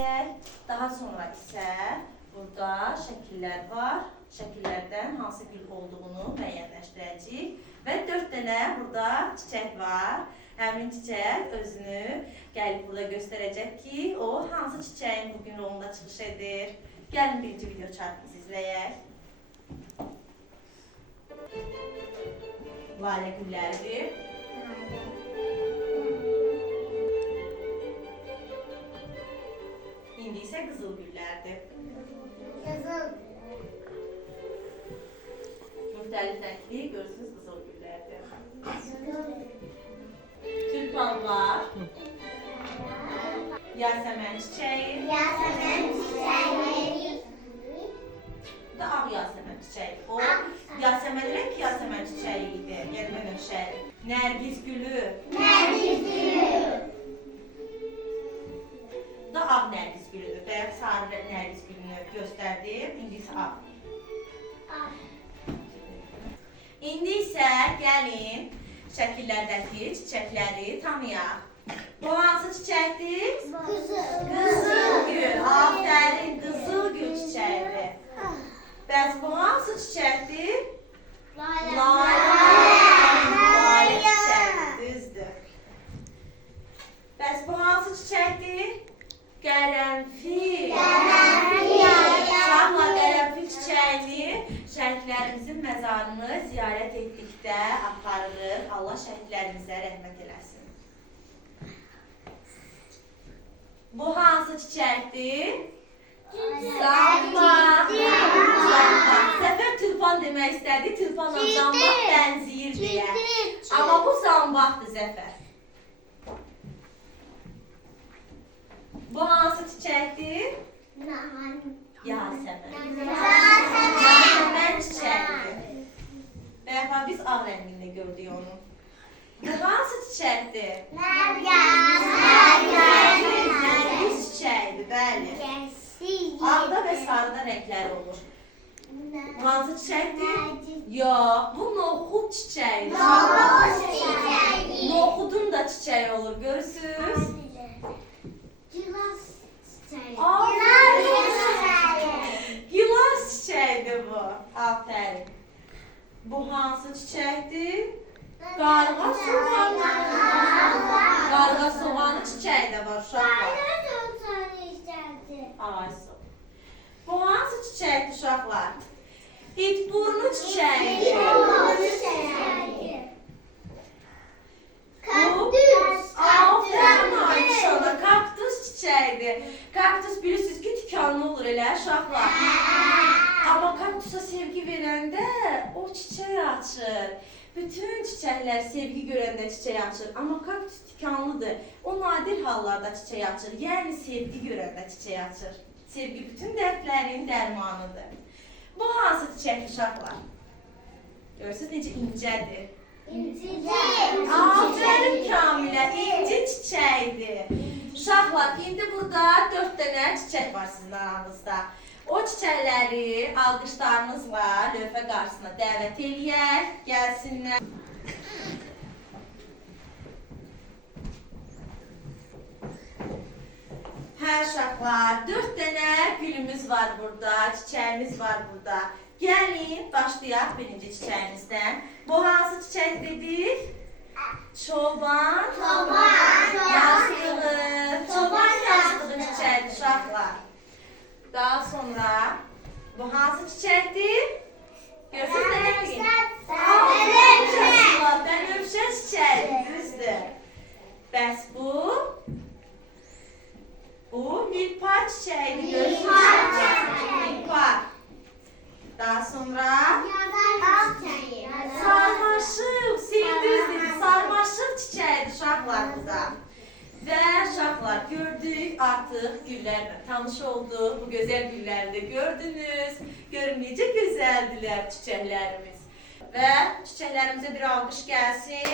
izləyək. Daha sonra isə burada şəkillər var. Şəkillərdən hansı gül olduğunu müəyyənləşdirəcəyik. Və 4 dənə burada çiçək var. Həmin çiçək özünü gəlib burada göstərəcək ki, o hansı çiçəyin bugün rolunda çıxış edir. Gəlin birinci video çarpımızı izləyək. Lalə gülləridir. İndi isə qızıl güllərdir. Müxtəlif rəngli görürsünüz qızıl güllərdir. Tülpan var. Yasəmən çiçəyi. Bu da ağ yasəmən çiçəyi. O yasəmən rəng yasəmən çiçəyi idi. Gəlmə növşəri. Nərgiz gülü. Bu da ağ nərgiz gülüdür. Bəyək sarı nərgiz gülünü göstərdim. İndi isə ağ. İndi isə gəlin şəkillərdəki çiçəkləri tanıyaq. Bu hansı çiçəkdir? Qızıl gül. Afərin, qızıl gül çiçəyidir. Bəs bu hansı çiçəkdir? Lalə çiçəyidir, düzdür. Bəs bu hansı çiçəkdir? Qərənfil. Uşaqlar qərənfil çiçəyini şəhidlərimizin məzarını ziyarət etdikdə aparırıq. Allah şəhidlərimizə rəhmət eləsin. Bu hansı çiçəkdir? Zambaq. Səfər tülpan demək istədi, tülpanla zambaq bənziyir deyə. Amma bu zambaqdır Zəfər. Bu hansı çiçəkdir? Yasəmən. Yasəmən çiçəkdir. Bəyəfə biz ağ rəngində gördük onu. Bu hansı çiçəkdir? Nərgiz çiçəyidir, bəli. Ağda və sarıda rəngləri olur. Bu hansı çiçəkdir? Yox, bu noxud çiçəyidir. Noxudun da çiçəyi olur, görürsünüz? Gilas çiçəyidir bu. Afərin. Bu hansı çiçəkdir? Qarğa soğanı. Qarğa soğanı çiçəyi də var uşaqlar. Aysu. Bu hansı çiçəkdir uşaqlar? İtburnu çiçəyidir. Afərin Ayşana, kaktus çiçəyidir. Kaktus bilirsiniz ki, tikanlı olur elə uşaqlar. Amma kaktusa sevgi verəndə o çiçək açır. Bütün çiçəklər sevgi görəndə çiçək açır. Amma kaktus tikanlıdır. O nadir hallarda çiçək açır. Yəni sevgi görəndə çiçək açır. Sevgi bütün dərdlərin dərmanıdır. Bu hansı çiçək uşaqlar? Görürsünüz necə incədir. Afərin Kamilə, inci çiçəyidir. Uşaqlar, indi burada 4 dənə çiçək var sizin aranızda. O çiçəkləri alqışlarınızla lövhə qarşısına dəvət eləyək, gəlsinlər. Hə uşaqlar, 4 dənə gülümüz var burada, çiçəyimiz var burada. Gəlin, başlayaq birinci çiçəyimizdən. Bu hansı çiçək dedik? Çoban yastığı. Çoban yastığı çiçəyidir uşaqlar. Daha sonra bu hansı çiçəkdir? Görürsünüz nə dedim? Bənövşə çiçəyidir, düzdür. Bəs bu? Bu nilpar çiçəyidir, görürsünüz? Nilpar. Daha sonra sarmaşıq, düzdür, sarmaşıq çiçəyidir uşaqlar burada. Və uşaqlar gördük, artıq güllərlə tanış olduq. Bu gözəl gülləri də gördünüz. Görün necə gözəldilər çiçəklərimiz. Və çiçəklərimizə bir alqış gəlsin.